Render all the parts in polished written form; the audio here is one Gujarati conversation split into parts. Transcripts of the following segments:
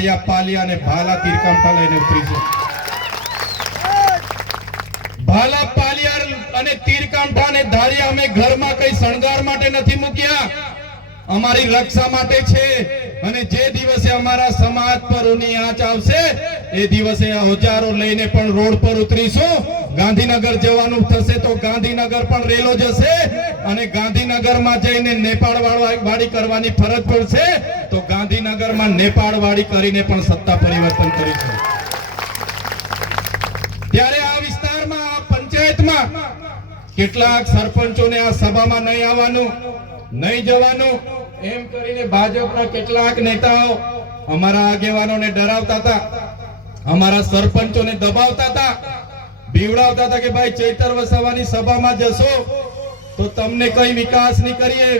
દારિયા પાલિયા અને ભાલા તીરકામઠા લઈને ઉતરીશું। ભાલા પાલિયા અને તીરકામઠા અને ધારિયા અમે ઘરમાં કઈ શણગાર માટે નથી મૂક્યા, અમારી રક્ષા માટે છે। અને જે દિવસે અમારા સમાજ પર ઊની આંચ આવશે એ દિવસે હજારો લઈને પણ રોડ પર ઉતરીશું। ગાંધીનગર જવાનું થશે તો ગાંધીનગર પણ રેલો જશે, અને ગાંધીનગરમાં જઈને નેપાળ વાળી કરવાની ફરજ પડશે તો ગાંધીનગરમાં નેપાળ વાળી કરીને પણ સત્તા પરિવર્તન કરીશું। ત્યારે આ વિસ્તારમાં આ પંચાયતમાં કેટલાક સરપંચોને આ સભામાં નહીં આવવાનું, નહીં જવાનું એમ કરીને ભાજપના કેટલાક નેતાઓ અમારા આગેવાનોને ડરાવતા હતા, અમારા સરપંચોને દબાવતા હતા, બીવડાવતા હતા કે ભાઈ ચૈતર વસાવાની સભામાં જશો તો તમને કઈ વિકાસ નહીં કરીએ,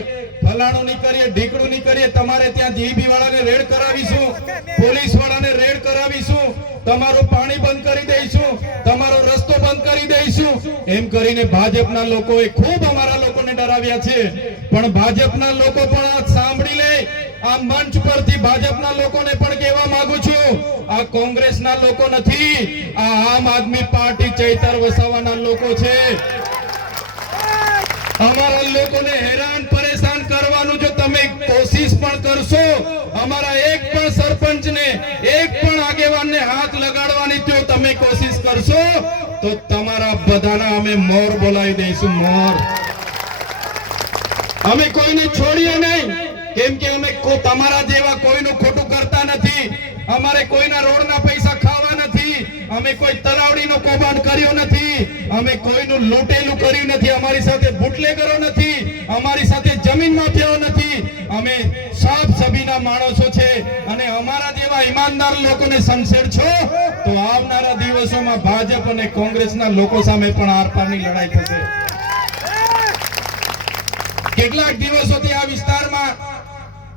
ફલાણું નહીં કરીએ, ઢીકડું નહીં કરીએ, તમારે ત્યાં જીબી વાળાને રેડ કરાવીશું, પોલીસ વાળાને રેડ કરાવીશું, તમારું પાણી બંધ કરી દઈશું, તમારો રસ્તો બંધ કરી દઈશું એમ કરીને ભાજપના લોકોએ ખૂબ અમારા લોકોને ડરાવ્યા છે। પણ ભાજપના લોકો પણ આ સાંભળી લે, આ મંચ પરથી ભાજપના લોકોને પણ કહેવા માંગુ છું, આ કોંગ્રેસના લોકો નથી, આ આમ આદમી પાર્ટી ચૈતર વસાવાના લોકો છે। અમારા લોકોને હેરાન પરેશાન કરવાનું જો તમે કોશિશ પણ કરશો, અમારા એક પણ સરપંચને એક પણ આગેવાનને હાથ લગાડવાની જો તમે કોશિશ કરશો તો તમારા બધાના અમે મોર બોલાવી દઈશું, મોર। અમે કોઈને છોડીએ નહીં, કેમ કે અમે તમારા જેવા કોઈનું ખોટું કરતા નથી, અમારે કોઈના રોડના પૈસા ખાવા નથી, અમે કોઈ તલાવડીનો કૌભાંડ કર્યો નથી, અમે કોઈનું લૂંટેલું કર્યું નથી, અમારી સાથે બુટલેગરો નથી, અમારી સાથે જમીન માફિયાઓ નથી, અમે સાફ સભીના માણસો છે। અને અમારા જેવા ઈમાનદાર લોકોને સંશેડશો તો આવનારા દિવસોમાં ભાજપ અને કોંગ્રેસના લોકો સામે પણ આરપારની લડાઈ થશે। કેટલાક દિવસોથી આ વિસ્તારમાં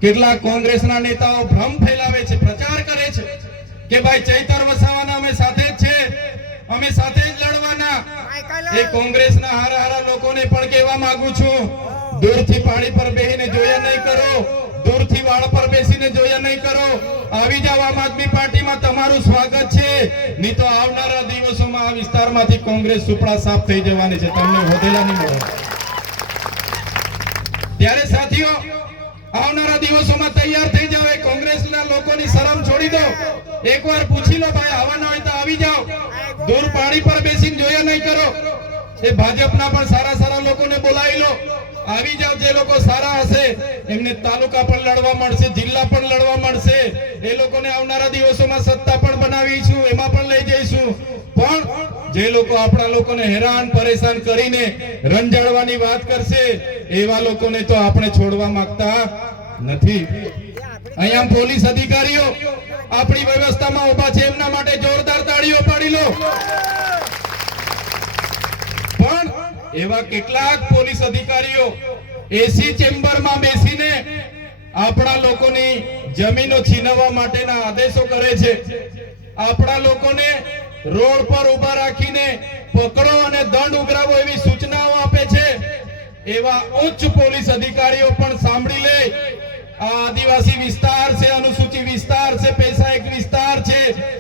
કેટલાક કોંગ્રેસના નેતાઓ ભ્રમ ફેલાવે છે, પ્રચાર કરે છે કે ભાઈ ચૈતર વસાવાના અમે સાથે જ છે, અમે સાથે જ લડવાના। એ કોંગ્રેસના હારા લોકોને પણ કહેવા માંગુ છું, દૂરથી પાણી પર બેસીને જોયા નહીં કરો, દૂરથી વાળ પર બેસીને જોયા નહીં કરો, આવી જાવ આમ આદમી પાર્ટીમાં, તમારું સ્વાગત છે। નહીં તો આવનારા દિવસોમાં આ વિસ્તારમાંથી કોંગ્રેસ સુપડા સાફ થઈ જવાની છે, તમને હોદેલા નહીં મળે। ત્યારે સાથીઓ આવનારા દિવસોમાં તૈયાર થઈ જાવ, કોંગ્રેસના લોકોની શરમ છોડી દો, એકવાર પૂછી લો ભાઈ આવવાના હોય તો આવી જાઓ, દૂર પાણી પર બેસીને જોયા નહીં કરો। એ ભાજપના પણ સારા લોકોને બોલાવી લો, આવી જાવ, જે લોકો સારા હશે એમને તાલુકા પણ લડવા મળશે, જિલ્લા પણ લડવા મળશે, એ લોકોને આવનારા દિવસોમાં સત્તા પણ બનાવીશું, એમાં પણ લઈ જઈશું। પણ જે લોકો આપણા લોકોને હેરાન પરેશાન કરીને રંજાડવાની વાત કરશે એવા લોકોને તો આપણે છોડવા માંગતા નથી। અહીંયા પોલીસ અધિકારીઓ આપણી વ્યવસ્થામાં ઉભા છે, એમના માટે જોરદાર તાળીઓ પાડી લો। પણ એવા કેટલાક પોલીસ અધિકારીઓ એસી ચેમ્બરમાં બેસીને આપણા લોકોની જમીનો છીનવવા માટેના આદેશો કરે છે, આપણા લોકોને રોડ પર ઉભા રાખીને પકડો અને દંડ ઉઘરાવો એવી સૂચનાઓ આપે છે। એવા ઉચ્ચ પોલીસ અધિકારીઓ પણ સાંભળી લે, આ આદિવાસી વિસ્તાર છે, અનુસૂચિત વિસ્તાર છે, પૈસા એક વિસ્તાર છે,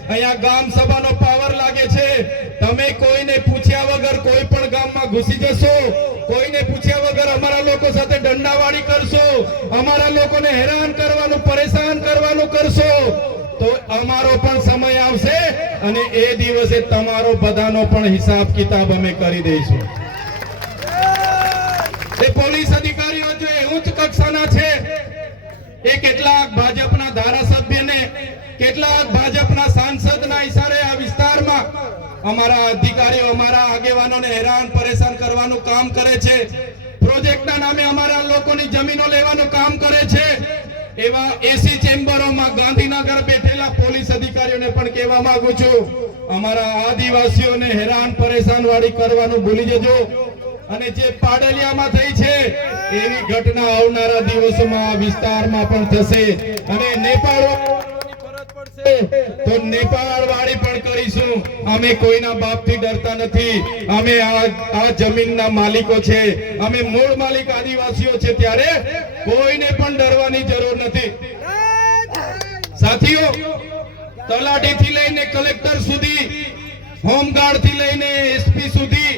અહીંયા ગામ સભાનો પાવર લાગે છે। તમે કોઈને પૂછ્યા વગર કોઈ પણ ગામમાં ઘૂસી જશો, કોઈને પૂછ્યા વગર અમારા લોકો સાથે દંડાવાળી કરશો, અમારા લોકોને હેરાન કરવાનું પરેશાન કરવાનું કરશો તો અમારો પણ સમય આવશે અને એ દિવસે તમારો બધાનો પણ હિસાબ કિતાબ અમે કરી દઈશું। એ પોલીસ અધિકારીઓ જે ઉચ્ચ કક્ષાના છે એ કેટલાક ભાજપના ધારાસભ્યને, કેટલાક ભાજપના સાંસદના ઈશારે આ વિસ્તારમાં અમારા અધિકારીઓ, અમારા આગેવાનોને હેરાન પરેશાન કરવાનું કામ કરે છે, પ્રોજેક્ટના નામે અમારા લોકોની જમીનો લેવાનું કામ કરે છે। એવા એસી ચેમ્બરોમાં ગાંધીનગર બેઠેલા પોલીસ અધિકારીઓને પણ કહેવા માંગુ છું, અમારા આદિવાસીઓને હેરાન પરેશાન વાળી કરવાનું ભૂલી જજો। અને જે પાડલિયામાં થઈ છે એવી ઘટના આવનારા દિવસોમાં આ વિસ્તારમાં પણ થશે, અને નેપાળ તો નેપાળ વાળી પણ કરીશું। અમે કોઈના બાપથી ડરતા નથી, અમે આ જમીનના માલિકો છે, અમે મૂળ માલિક આદિવાસીઓ છે, ત્યારે કોઈને પણ ડરવાની જરૂર નથી। સાથીઓ તલાટીથી લઈને કલેક્ટર સુધી, હોમગાર્ડથી લઈને એસપી સુધી,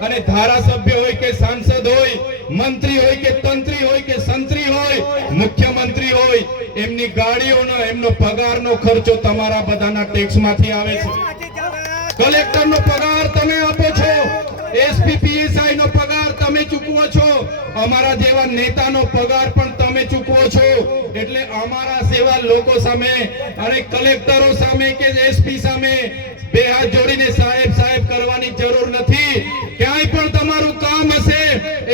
અને ધારાસભ્ય હોય કે સાંસદ હોય, મંત્રી હોય કે તંત્રી હોય કે સંત્રી હોય, મુખ્યમંત્રી હોય, એમની ગાડીઓનો એમનો પગારનો ખર્ચો તમારા બધાના ટેક્સમાંથી આવે છે. કલેક્ટરનો પગાર તમે આપો છો, એસપી પીએસઆઈ નો પગાર તમે ચૂકવો છો, અમારા જેવા નેતાનો પગાર પણ તમે ચૂકવો છો. એટલે અમારા સેવા લોકો સામે અને કલેક્ટરો સામે કે એસપી સામે બે હાથ જોડીને સાહેબ સાહેબ કરવાની જરૂર નથી. ક્યાંય પણ તમારું કામ હશે,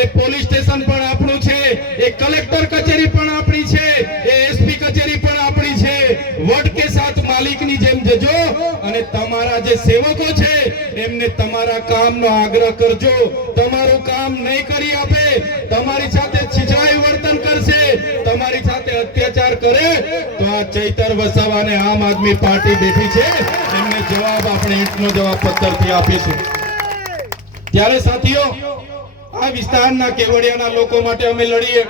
એ પોલીસ સ્ટેશન પણ આપણું છે, એ કલેક્ટર કચેરી પણ આપણી છે, એ એસપી કચેરી પણ આપણી છે. વડ કે સાથ માલિકની જેમ જજો અને તમારા જે સેવકો છે એમને તમારા કામનો આગ્રહ કરજો. તમારું કામ નહીં કરી આપે, તમારી સાથે છીછરાઈ વર્તન કરશે, તમારી સાથે અત્યાચાર કરે, તો આ ચૈતર વસાવાને આમ આદમી પાર્ટી બેઠી છે, એમને જવાબ આપણે ઈંટનો જવાબ પથ્થરથી આપીશું. ત્યારે સાથીઓ, આ વિસ્તારના કેવડિયાના લોકો માટે અમે લડીએ.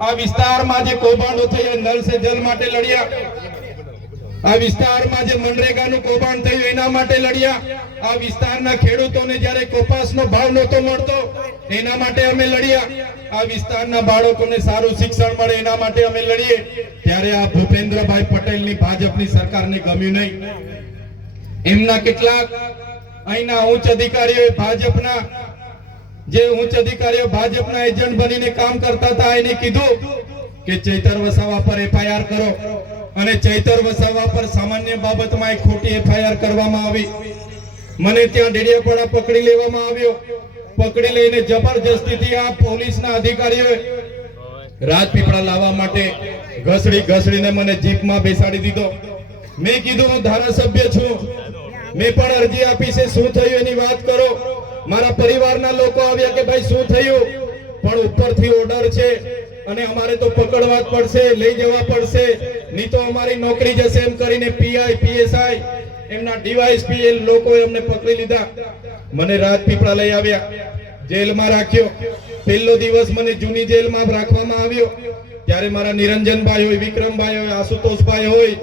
આ વિસ્તારમાં જે કૌભાંડો થયા, નલ સે જલ માટે લડ્યા. આ વિસ્તારમાં જે મનરેગાનું કૌભાંડ થયું એના માટે લડ્યા. આ વિસ્તારના ખેડૂતોને જ્યારે કપાસનો ભાવ નહોતો મળતો એના માટે અમે લડ્યા. આ વિસ્તારના બાળકોને સારું શિક્ષણ મળે એના માટે અમે લડીએ. ત્યારે આ ભૂપેન્દ્રભાઈ પટેલની ભાજપની સરકારને ગમ્યું નહીં. એમના કેટલાક અહીંના ઉચ્ચ અધિકારીઓ ભાજપના એજન્ટ બનીને કામ કરતા હતા. એને કીધું કે ચૈતર વસાવા પર એફઆઈઆર કરો, અને ચૈતર વસાવા પર સામાન્ય બાબતમાં એક ખોટી એફઆઈઆર કરવામાં આવી. મને ત્યાં ડેડિયાપાડા પકડી લેવામાં આવ્યો. પકડી લઈને જબરજસ્તીથી આ પોલીસના અધિકારીઓએ રાજપીપળા લાવવા માટે ઘસડીને મને જીપમાં બેસાડી દીધો. મેં કીધું હું ધારાસભ્ય છું, મેં પણ અરજી આપી છે, શું થયું એની વાત કરો. મારા પરિવારના લોકો આવ્યા કે ભાઈ શું થયું, પણ ઉપરથી ઓર્ડર છે અને અમારે તો પકડવા જ પડશે, લઈ જવા પડશે, નહીં તો અમારી નોકરી જશે એમ કરીને પીઆઈ પીએસઆઈ એમના ડીવાયએસપી લોકોએ અમને પકડી લીધા. મને રાજપીપળા લઈ આવ્યા, જેલમાં રાખ્યો. પહેલો દિવસ મને જૂની જેલમાં રાખવામાં આવ્યો. ત્યારે મારા નિરંજનભાઈ હોય, વિક્રમભાઈ હોય, આશુતોષભાઈ હોય,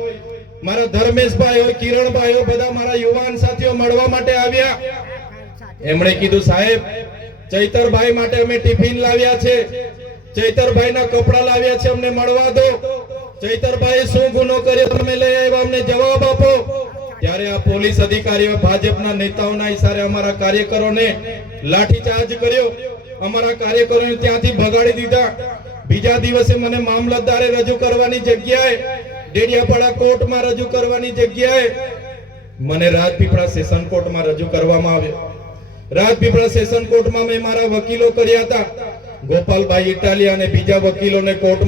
મારા ધર્મેશભાઈ હોય, કિરણભાઈ હોય, બધા મારા યુવાન સાથીઓ મળવા માટે આવ્યા. એમણે કીધું સાહેબ, ચૈતરભાઈ માટે અમે ટિફિન લાવ્યા છે, ચૈતરભાઈના કપડા લાવ્યા છે, અમને મળવા દો. ચૈતરભાઈ શું ગુનો કર્યો તમે લઈ આવ્યા, અમને જવાબ આપો. ત્યારે આ પોલીસ અધિકારીઓ ભાજપના નેતાઓના ઈશારે અમારા કાર્યકરોને લાઠીચાર્જ કર્યો. અમારા કાર્યકરોને ત્યાંથી ભગાડી દીધા. બીજા દિવસે મને મામલતદારે રજૂ કરવાની જગ્યાએ, ડેડિયાપાડા કોર્ટમાં રજૂ કરવાની જગ્યાએ મને રાજપીપળા સેશન કોર્ટમાં રજૂ કરવામાં આવ્યો. રાજપીપળા સેશન કોર્ટમાં મેં મારા વકીલો કર્યા હતા, ગોપાલભાઈ ઇટાલિયા અને બીજા વકીલોને કોર્ટમાં